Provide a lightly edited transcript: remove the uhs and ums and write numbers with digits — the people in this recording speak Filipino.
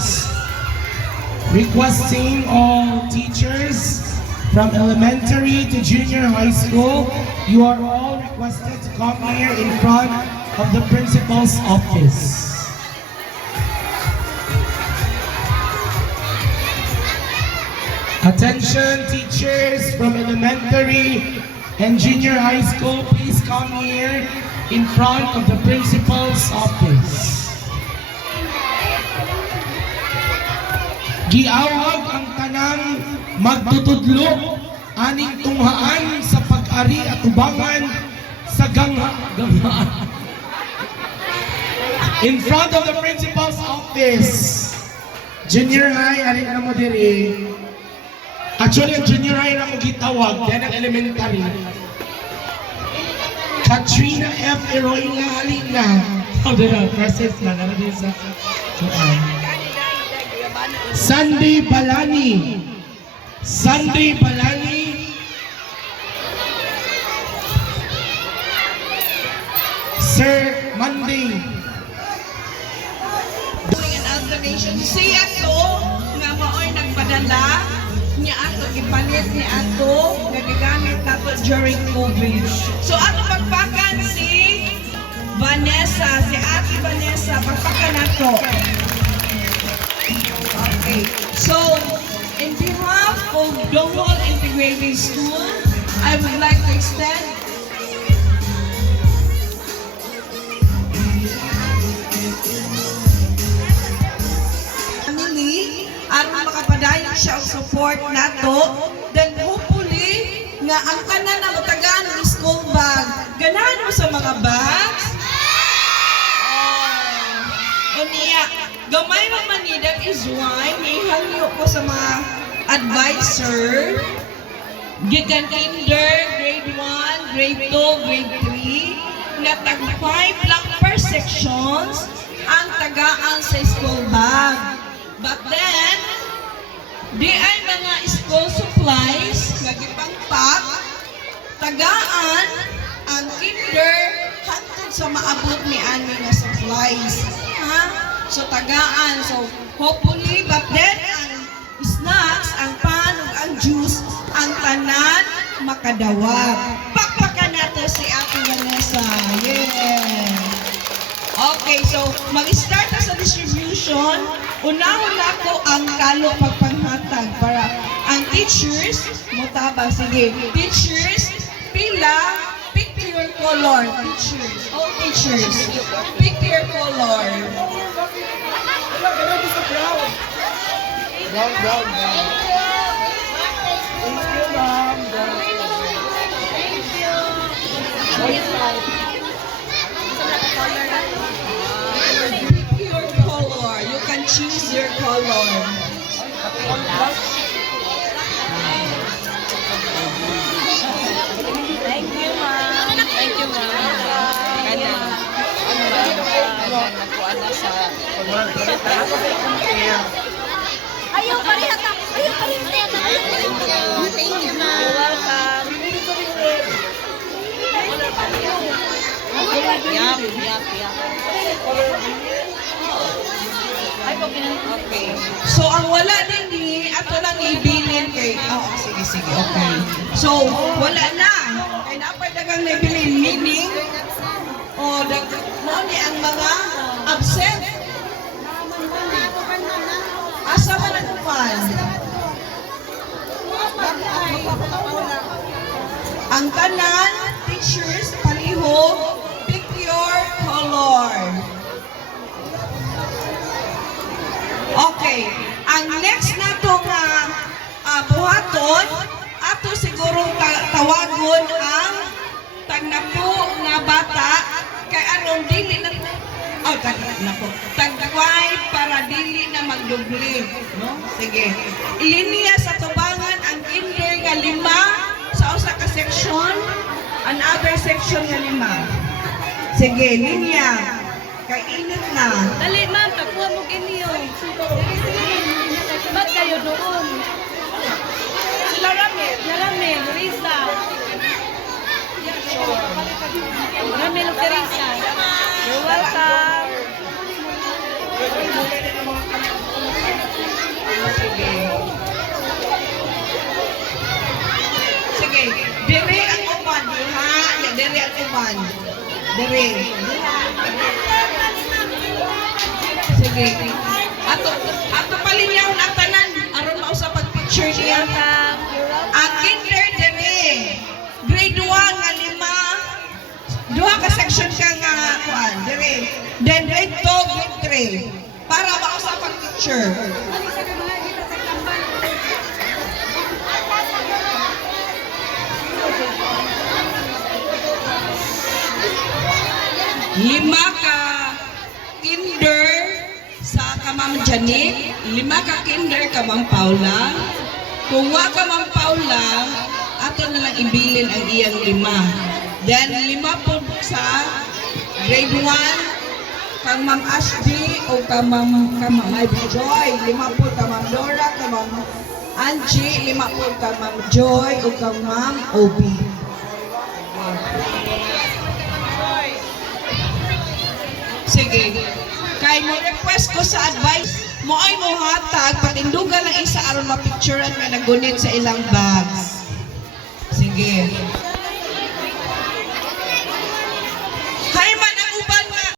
office. Requesting all teachers from elementary to junior high school, you are all requested to come here in front of the principal's office. Attention teachers from elementary and junior high school, please come here in front of the principal's office. Giawag ang tanang magtutudlo aning tunghaan sa pag-ari at tubangan sa ganghaan. In front of the principal's office. Junior high, ari na mo diri. Actually, ang junior high na mo gitawag, yan ang elementary. Katrina F. Eroina Halina. Oh, dira, process na, naradin sa Sandy Balani. Sandy Balani. Sir Mandy. Siya to nga maoy nagpadala niya ato gipalit ni ato nagagamit nato during COVID. So ato pagpakan si Vanessa, si Ate Vanessa, pagpakan nato. Okay. So in behalf of Dongwol Integrated School, I would like to extend aron makapadayon siya ang support nato, then hopefully nga ang tanan na matagaan ng school bag ganahan mo sa mga bags. O niya gamay naman ni that is why ihangyo ko sa mga advisor gikan kinder, grade 1, grade 2, grade 3 na tag 5 lang per sections ang tagaan sa school bag. But then, di ay mga school supplies, nagipang-pack, tagaan, ang kinder, hantod sa maabot ni Ani na supplies. Ha? So, tagaan. So, hopefully, but then, ang snacks, ang pan, ang juice, ang tanan, makadawat. Pakpakan natin si Ate Vanessa. Yeah! Okay, so, mag-start na sa distribution. Una-una ko ang kalo pagpanghatag para ang teachers, mutaba, sige. Teachers, pila, pick your color. Teachers, all teachers, pick your color. Brown, brown, brown. Thank you, ma'am. Thank you. Choose your color. Thank you, ma'am. Thank you, ma'am. Ayaw pa rin ata. Ayaw pa rin ata. Thank you, ma'am. You're welcome. Yup, yup, yup. Okay. So, ang wala din ni, ato lang ibilin kay, sige, sige, okay. So, wala na. Kaya napadagang na ibilin, meaning, mo ni ang mga absent. Asa man ang kupan? Ang tanan, teachers, paliho, pick your color. Okay, ang next na ito nga buhaton, ato sigurong tawagon ang tagnapo nga bata kay aron dili na tagway para dili na magdubli, no? Sige. Ilinya sa tubangan ang kinder nga 5 sa usa ka section, another section nga 5. Sige, linya. Kay init na. Dali, ma'am, takuha mo kinyo. Ba't kayo doon? Sila Ramel, Risa. Ramel, Risa. You're welcome. 1. Dere. Sige. Ato palinyaw na tanan aron mao sa pag-picture niya. Kinder dere. Grade 1 nga 5. Duha ka section ka nga kuan dere. Then grade 2, grade 3. Para mao sa pag-picture. Lima ka kinder sa kamam Janik, 5 ka kinder ka Ma'am Paula. Kung wa ka Ma'am Paula, ato na lang ibilin ang iyang 5. Then 5 po sa grade 1 kang Ma'am Ashley o ka Ma'am Ivy Joy, 5 po ka Ma'am Dora, ka Ma'am Angie, 5 po ka Ma'am Joy o ka Ma'am Obi. Sige. Kay mo request ko sa advice, mo ay mo hatag patindugan lang isa aron mapicturean nga nagunit sa ilang bags. Sige.